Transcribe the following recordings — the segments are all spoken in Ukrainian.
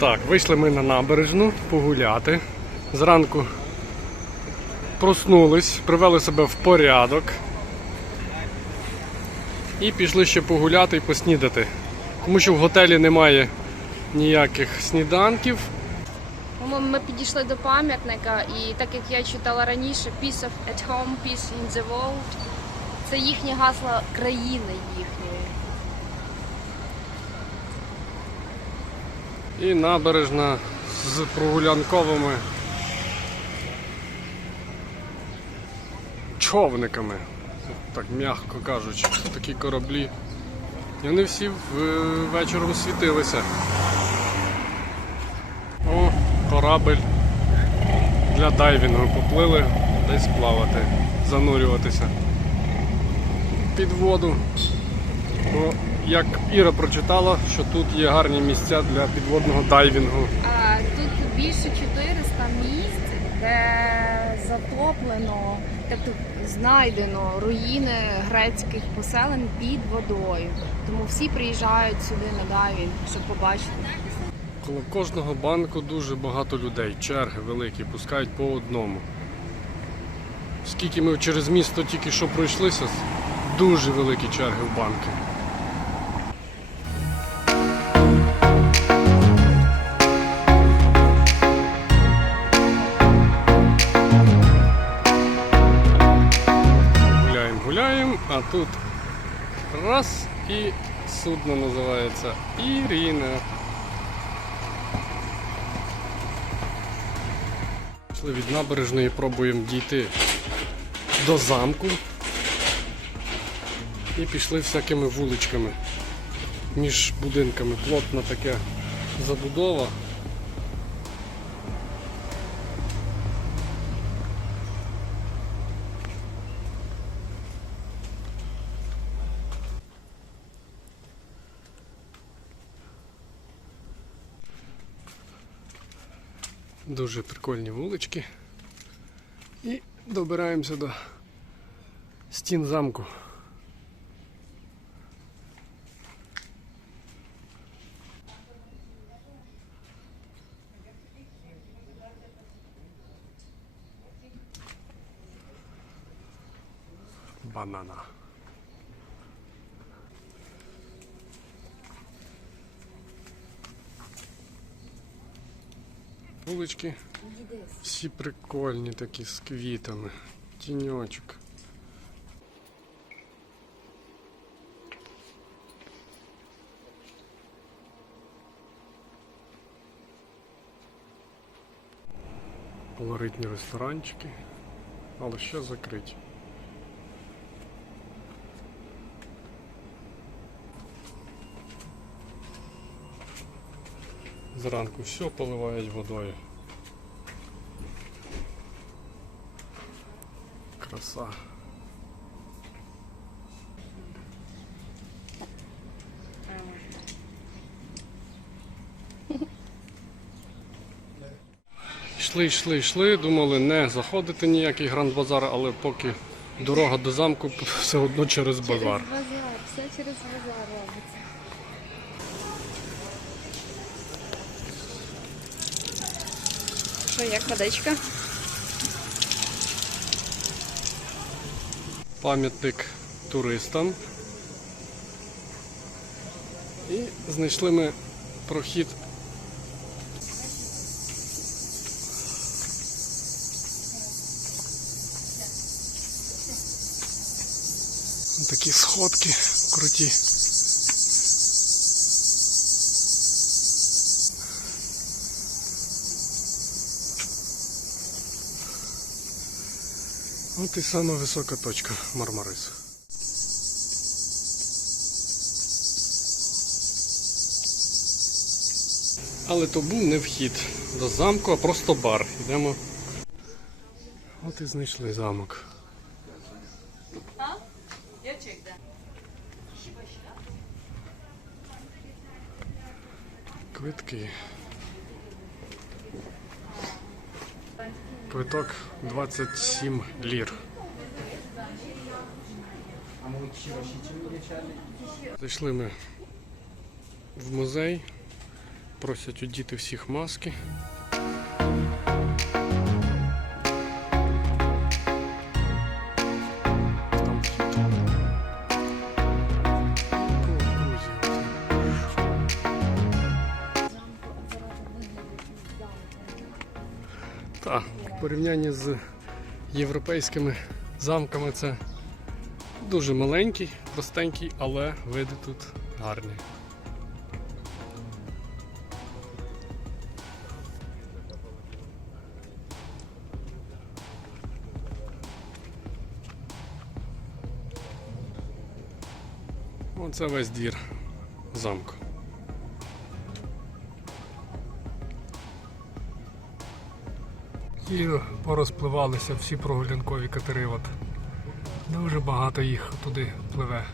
Так, вийшли ми на набережну погуляти. Зранку проснулись, привели себе в порядок. І пішли ще погуляти і поснідати. Тому що в готелі немає ніяких сніданків. Ми, підійшли до пам'ятника, і так як я читала раніше, Peace of at home, peace in the world. Це їхнє гасло країни їхньої. І набережна з прогулянковими човниками, так м'яко кажучи, такі кораблі. І вони всі вечором світилися. О, корабль для дайвінгу поплили десь плавати, занурюватися під воду. Бо як Іра прочитала, що тут є гарні місця для підводного дайвінгу. А, тут більше 400 місць, де затоплено, тобто знайдено руїни грецьких поселень під водою. Тому всі приїжджають сюди на дайвінг, щоб побачити. Коло кожного банку дуже багато людей, черги великі, пускають по одному. Скільки ми через місто тільки що пройшлися, дуже великі черги в банки. Тут раз і судно називається Ірина. Пішли від набережної, пробуємо дійти до замку. І пішли всякими вуличками між будинками. Плотна така забудова. Дуже прикольні вулички. І добираємося до стін замку. Банана. Вулички всі прикольні такі з квітами. Тіньочок. Колоритні ресторанчики, але ще закриті. Зранку все поливають водою. Краса. Йшли, йшли, йшли, думали не заходити ніякий гранд базар, але поки дорога до замку все одно через базар. базар, все через базар Що, як водичка? Пам'ятник туристам. І знайшли ми прохід. Такі сходки круті. От і сама висока точка Мармарису. Але то був не вхід до замку, а просто бар. Йдемо. От і знайшли замок. Квитки. Квиток 27 лір. Зайшли ми в музей Просять удіти всіх маски. В порівнянні з європейськими замками це дуже маленький, простенький, але види тут гарні. Оце весь двір замку. І порозпливалися всі прогулянкові катери. От. Дуже багато їх туди пливе.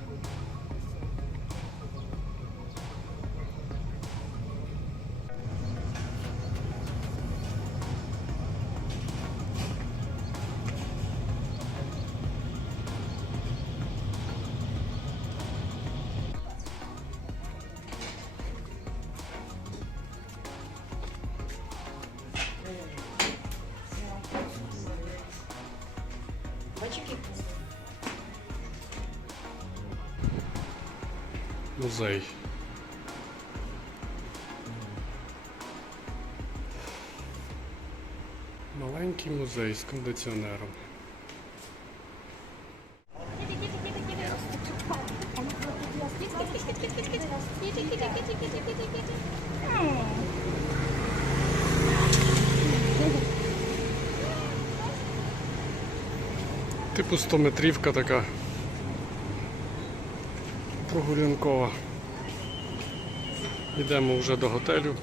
Музей з кондиціонером. Типу 100 метрівка така прогулянкова. Йдемо вже до готелю.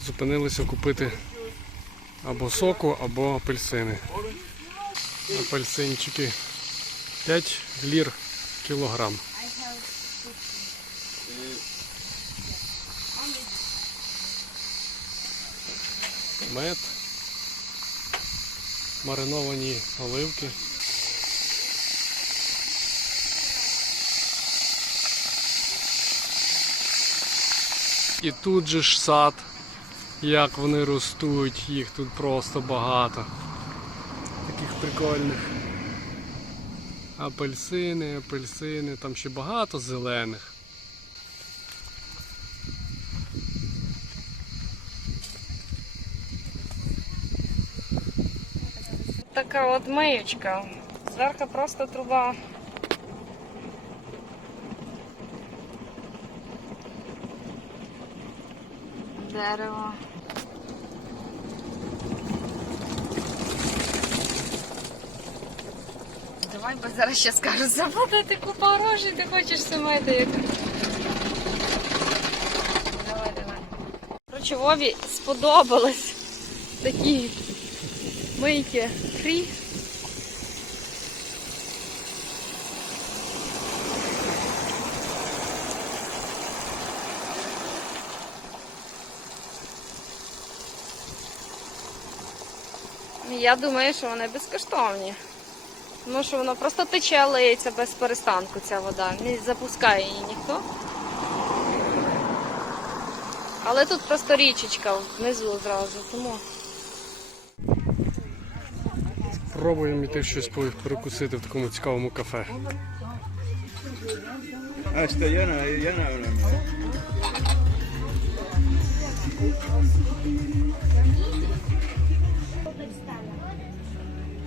Зупинилися купити або соку, або апельсини. Апельсинчики 5 лір кілограм. Мед, мариновані оливки. І тут же ж сад, як вони ростуть, їх тут просто багато. Таких прикольних. Апельсини, апельсини, там ще багато зелених. Така от миючка. Зверху просто труба. Дерево. Давай, бо зараз ще скажу, заплатити купа грошей, ти хочеш сімейти як. Давай, давай. Короче, Вові сподобалось такі мийки фрі. Я думаю, що вони безкоштовні. Тому що воно просто тече, лиється без перестанку ця вода. Не запускає її ніхто. Але тут просто річечка внизу зразу, тому. Пробуємо йти щось по- перекусити в такому цікавому кафе. Ah, está llena, llena ahora mismo.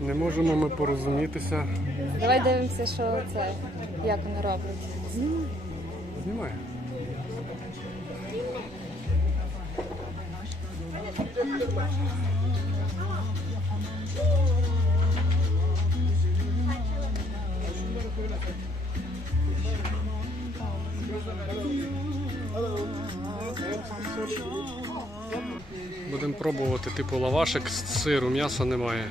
Не можемо ми порозумітися. Давай дивимося, що це, як вони роблять. Знімай. Будемо пробувати типу лавашик з сиру, м'яса немає.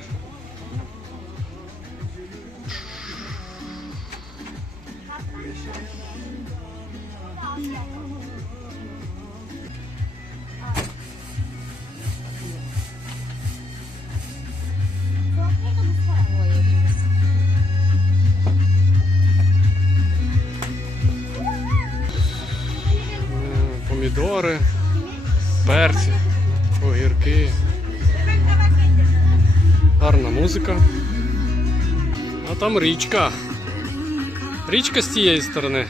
А там річка. Річка з тієї сторони.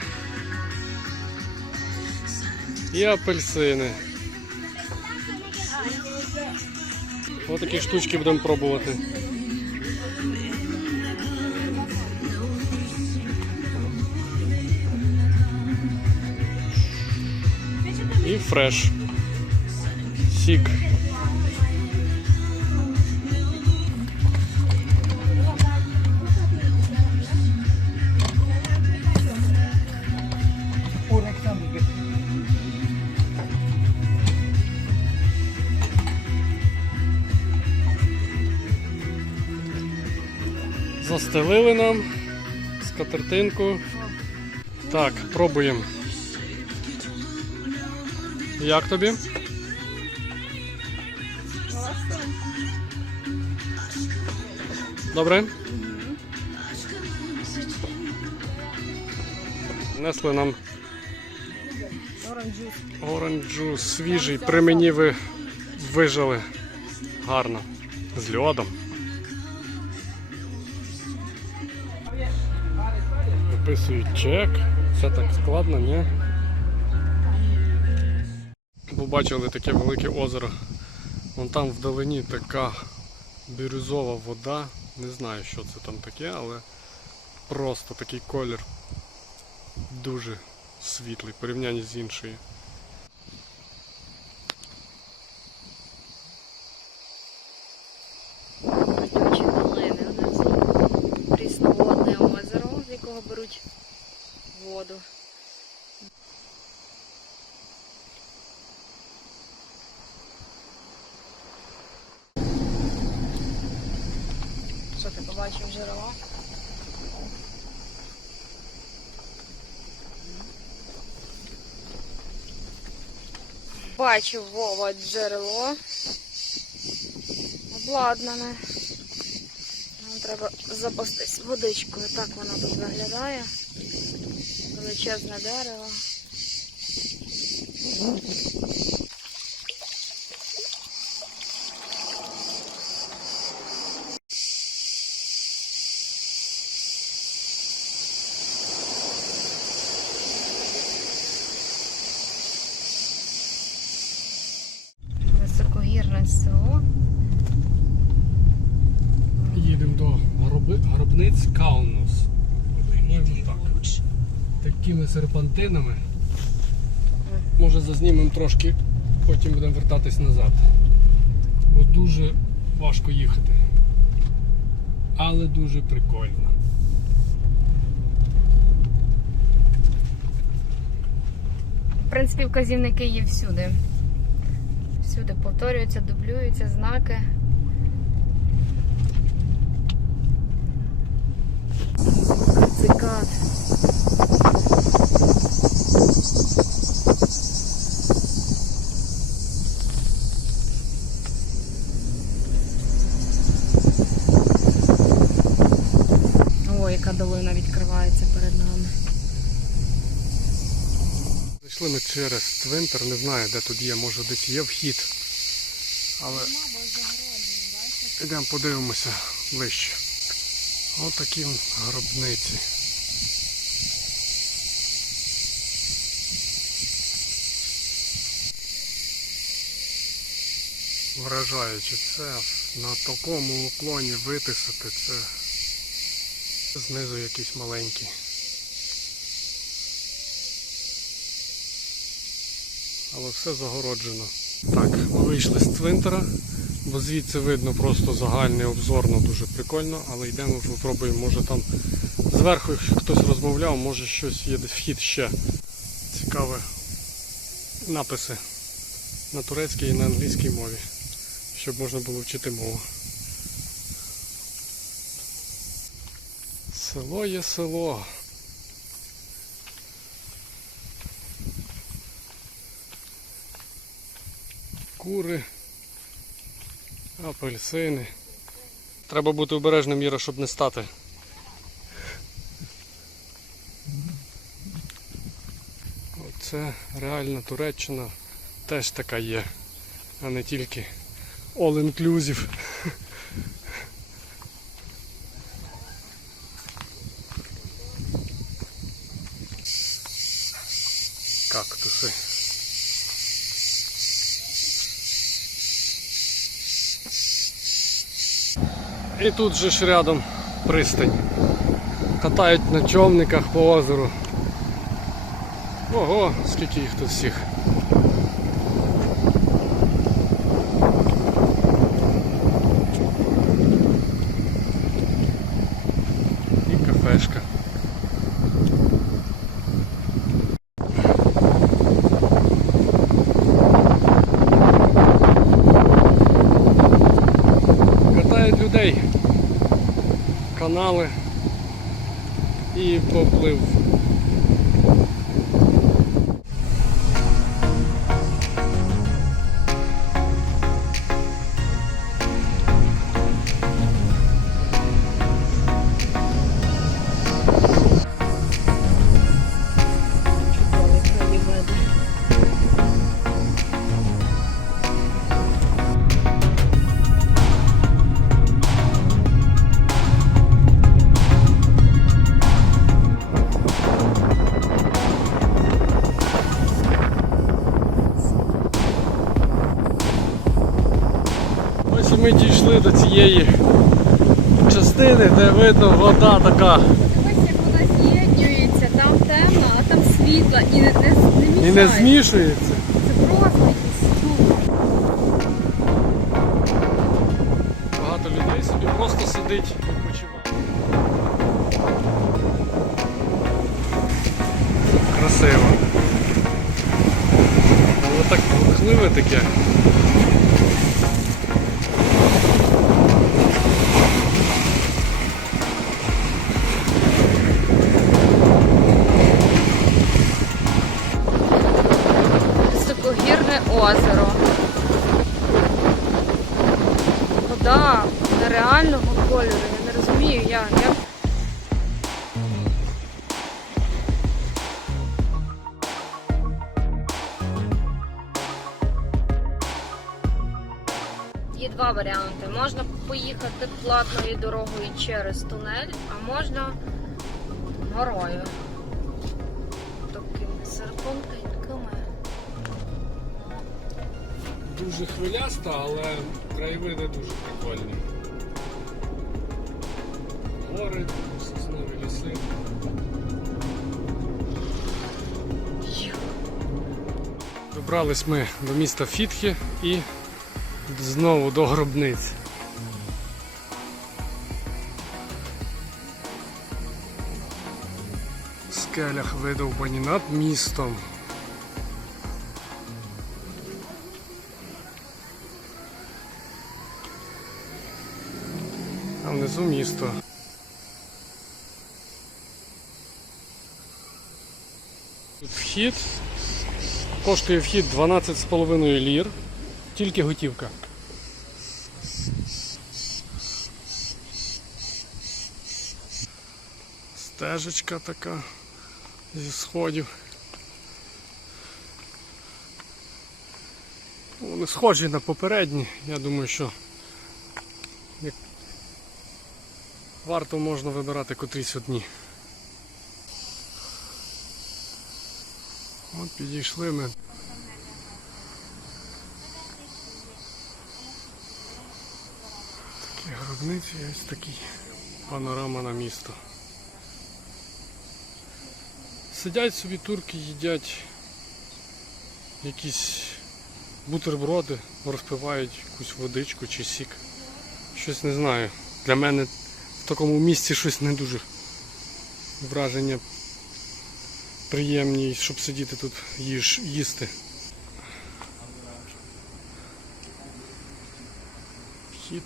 І апельсини. Ось такі штучки будемо пробувати. І фреш. Сік. Застелили нам скатертинку. Так, пробуємо. Як тобі? Добре? Несли нам оранжу свіжий. При мені ви вижили гарно. З льодом. Виписують чек. Все так складно, ні? Побачили таке велике озеро. Вон там вдалині така бірюзова вода. Не знаю, що це там таке, але просто такий колір дуже світлий порівнянні з іншою. Родючі малини внизу. Прісноводне озеро, з якого беруть воду. Що ти побачив джерело? Бачив Вова джерело. Обладнане. Нам треба запастись водичкою. Так воно тут виглядає. Величезне дерево. Високогірне село. Їдемо до гроби, гробниць Каунус. По-моєму, так. Такими. Може зазнімемо трошки, потім будемо вертатись назад. Бо дуже важко їхати. Але дуже прикольно. В принципі, вказівники є всюди. Всюди повторюються, дублюються знаки. Цикад. Ой, яка долина відкривається перед нами. Зайшли ми через цвинтар, не знаю, де тут є, може десь є вхід. Але йдемо подивимося ближче. Отакі гробниці. Вражаючи це на такому уклоні витисати це знизу якийсь маленький. Але все загороджено. Так, ми вийшли з цвинтара, бо звідси видно просто загальний обзорно дуже прикольно, але йдемо, попробуємо, може там зверху, хтось розмовляв, може щось є десь вхід ще. Цікаве написи на турецькій і на англійській мові, щоб можна було вчити мову. Село є село. Кури, апельсини. Треба бути обережним, Іра, щоб не стати. Оце реальна Туреччина теж така є. а не тільки all-inclusive. І тут же ж рядом пристань. Катають на човниках по озеру. Ого, скільки їх тут всіх. Цієї частини, де видно вода така. Ось як вона з'єднюється, там темно, а там світло і не, не, не І не мішається. змішується. Це просто якийсь чудо. Багато людей собі просто сидить, відпочиває. Красиво. Але так бурхливе таке. Поїхати платною дорогою через тунель, а можна горою. Такими серпантинками. Дуже хвиляста, але краєвиди дуже прикольні. Гори, соснові ліси. Добрались ми до міста Фітхі і знову до гробниць. Скелях видовбані над містом. А внизу місто. Тут вхід. Коштує вхід 12,5 лір. Тільки готівка. Стежечка така зі сходів. Вони схожі на попередні. Я думаю, що Варто можна вибирати котрісь одні. От підійшли ми. Такі гробниці, ось такий панорама на місто. Сидять собі турки, їдять якісь бутерброди, розпивають якусь водичку чи сік. Щось не знаю. Для мене в такому місці щось не дуже враження приємні, щоб сидіти тут їж, їсти. Вхід.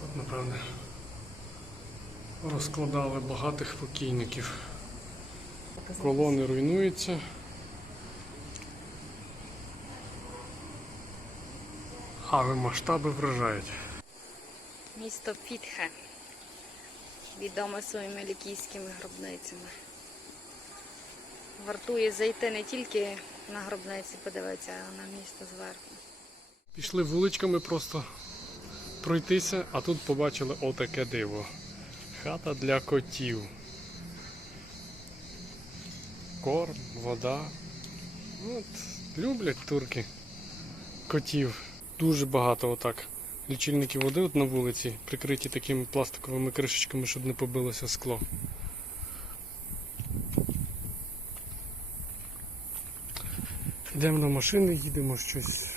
Тут, напевне, розкладали багатих покійників. Колони руйнуються. Але масштаби вражають. Місто Фітхе. Відоме своїми лікійськими гробницями. вартує зайти не тільки на гробниці подивитися, а на місто зверху. Пішли вуличками просто пройтися, а тут побачили отаке диво. Хата для котів. Корм, вода. От, люблять турки котів. Дуже багато отак. Лічильники води от на вулиці, прикриті такими пластиковими кришечками, щоб не побилося скло. Йдемо до машини, їдемо щось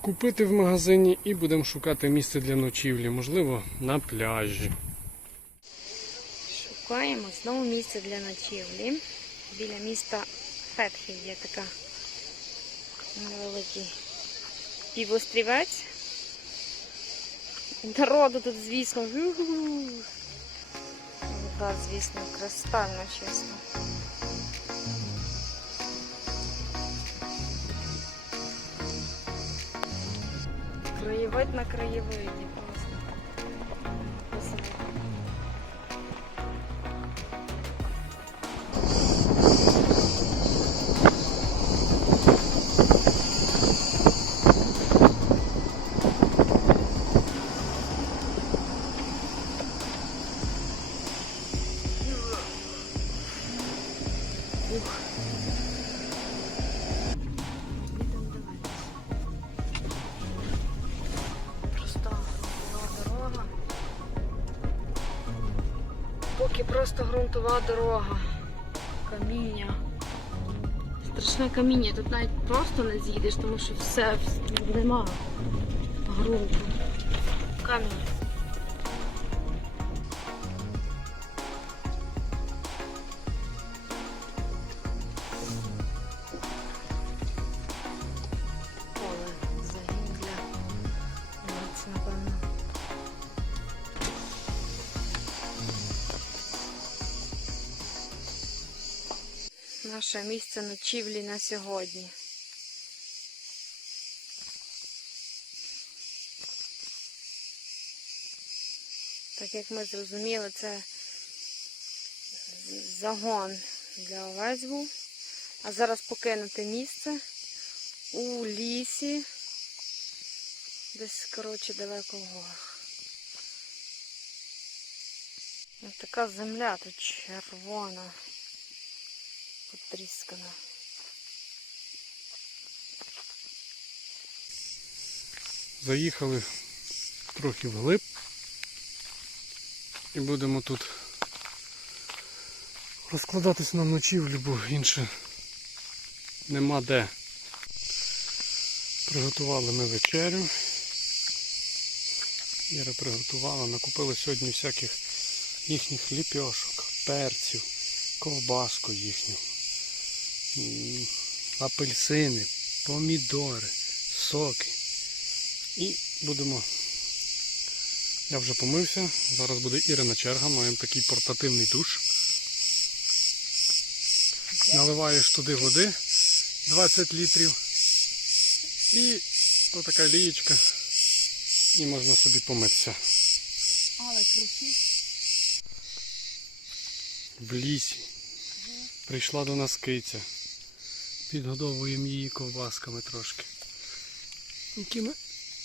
купити в магазині і будемо шукати місце для ночівлі, можливо, на пляжі. Шукаємо знову місце для ночівлі. Біля міста Фетхів є така невеликий півострівець. Народу тут, звісно. Вода, звісно, кристально чиста. Краєвид на краєвиді просто дорога. Каміння. Страшне каміння. Тут навіть просто не з'їдеш, тому що все нема грунту. Камінь. Місце ночівлі на сьогодні. Так як ми зрозуміли, це загон для овець. А зараз покинути місце у лісі. Десь, коротше, далеко в горах. Ось така земля тут червона, потріскана. Заїхали трохи вглиб і будемо тут розкладатись на ночівлю, бо інше нема де. Приготували ми вечерю. Іра приготувала, накупили сьогодні всяких їхніх ліпьошок, перців, ковбаску їхню, апельсини, помідори, соки. І будемо. Я вже помився. Зараз буде Ірина черга, маємо такий портативний душ. Наливаєш туди води 20 літрів. І отака лієчка. І можна собі помитися. Але кричить. В лісі. Прийшла до нас киця. Підгодовуємо її ковбасками трошки. Які ми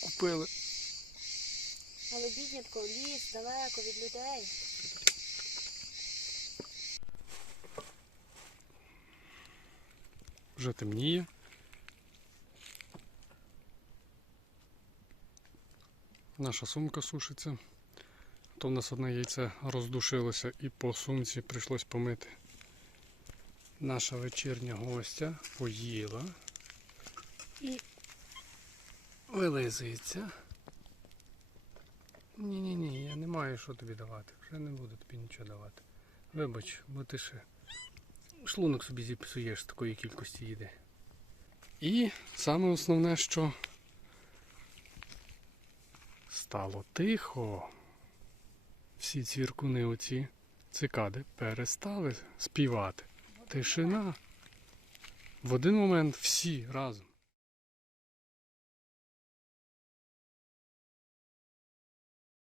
купили. Але біднятко, ліс далеко від людей. Вже темніє. Наша сумка сушиться. То в нас одне яйце роздушилося і по сумці прийшлось помити. Наша вечірня гостя поїла і вилизується. Ні-ні-ні, я не маю що тобі давати. Вже не буду тобі нічого давати. Вибач, бо ти ще шлунок собі зіпсуєш з такої кількості їди. І саме основне, що стало тихо. Всі цвіркуни оці цикади перестали співати. Тишина. В один момент всі разом.